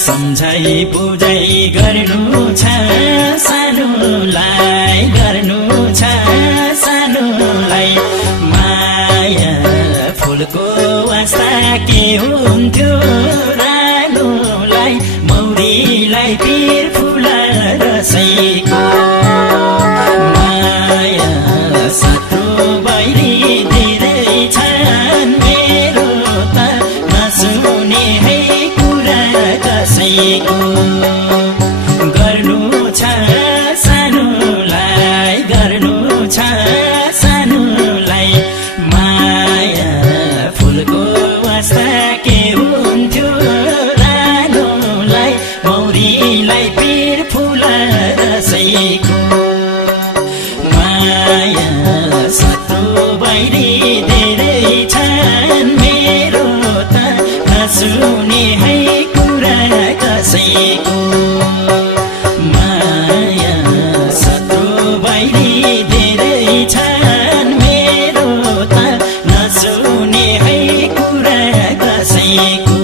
सम्झाइ बुझाइ गर्नु छ सानोलाई गर्नु छ सानोलाई माया फुलको वास्ता के हुन्थ्यो रानोलाई मौरीलाई पिर फुला रसैको माया सातो बैरी धेरै छन् मेरो त नसुने है कुरा कसैको गर्नु छ सानोलाई गर्नु छ सानोलाई माया फुलको वास्ता के हुन्थ्यो रानोलाई मौरीलाई पिर फुला रसैको माया सत्रो बैरी धेरै छन् मेरो त नसुने है कुरा कसैको माया सत्रो बैरी धेरै छन् मेरो त नसुने है कुरा कसैको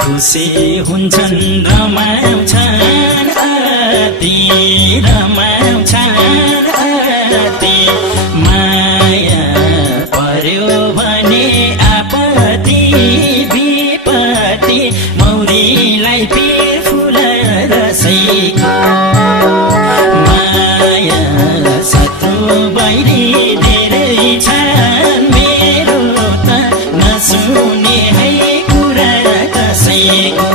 खुसी हुन्छन् रमाउँछन् अति रमाउँछन् अति माया पर्यो भने आपत्ति विपत्ति मौरीलाई पिर फुला रसैको माया सत्रो बैरी धेरै छन् मेरो त नसुने है कुरा कसैको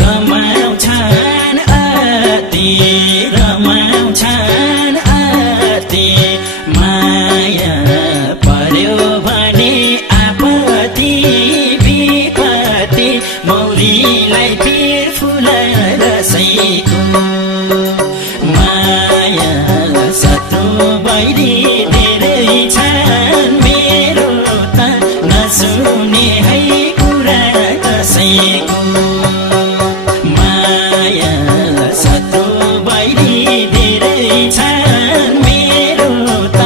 रमाउँछन् अति रमाउँछन् अति कति माया पर्यो भने आपत्ति विपत्ति मौरीलाई पिर फुल रसैको माया शत्रु बैरी धेरै छन् मेरो त नसुने है कुरा कसैको माया शत्रु बैरी धेरै छन् मेरो त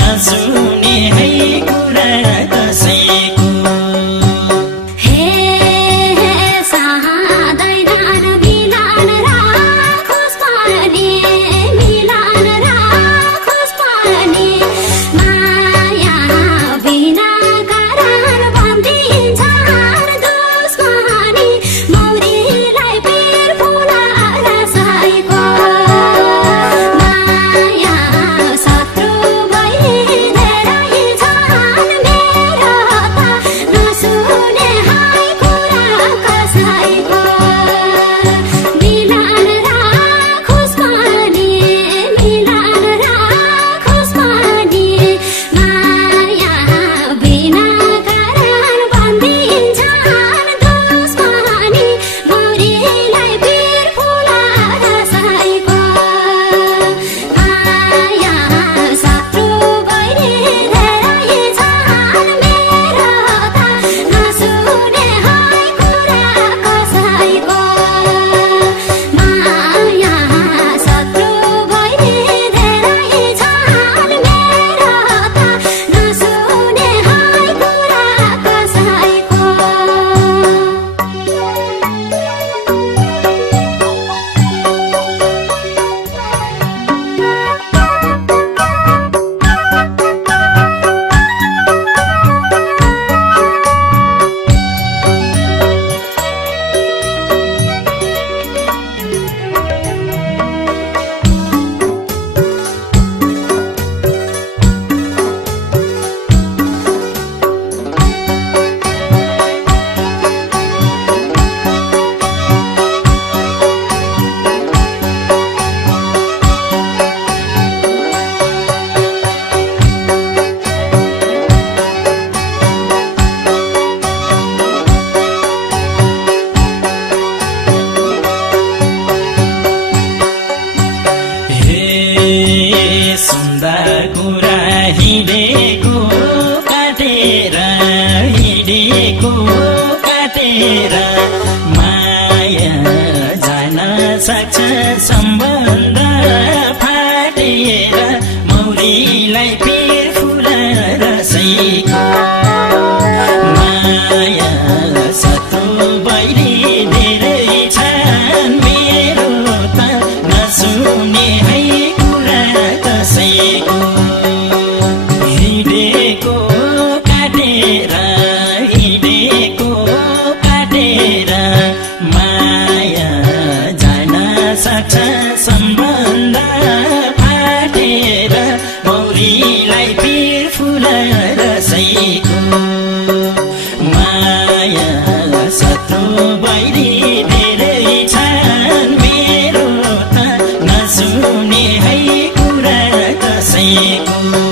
नसुने है कुरा कसैको सुन्दर कुरा हिँडेको काटेर माया जान सक्छ सम्बन्ध फाटेर मौरीलाई पिर फुल रसैको माया शत्रु बैरी धेरै छन् मेरो त नसुने है कुरा कसैको हिँडेको काटेर माया जान सक्छ सम्बन्ध फाटेर मौरीलाई पिर फुल रसैको माया शत्रु बैरी धेरै छन् मेरो त नसुने है कुरा कसैको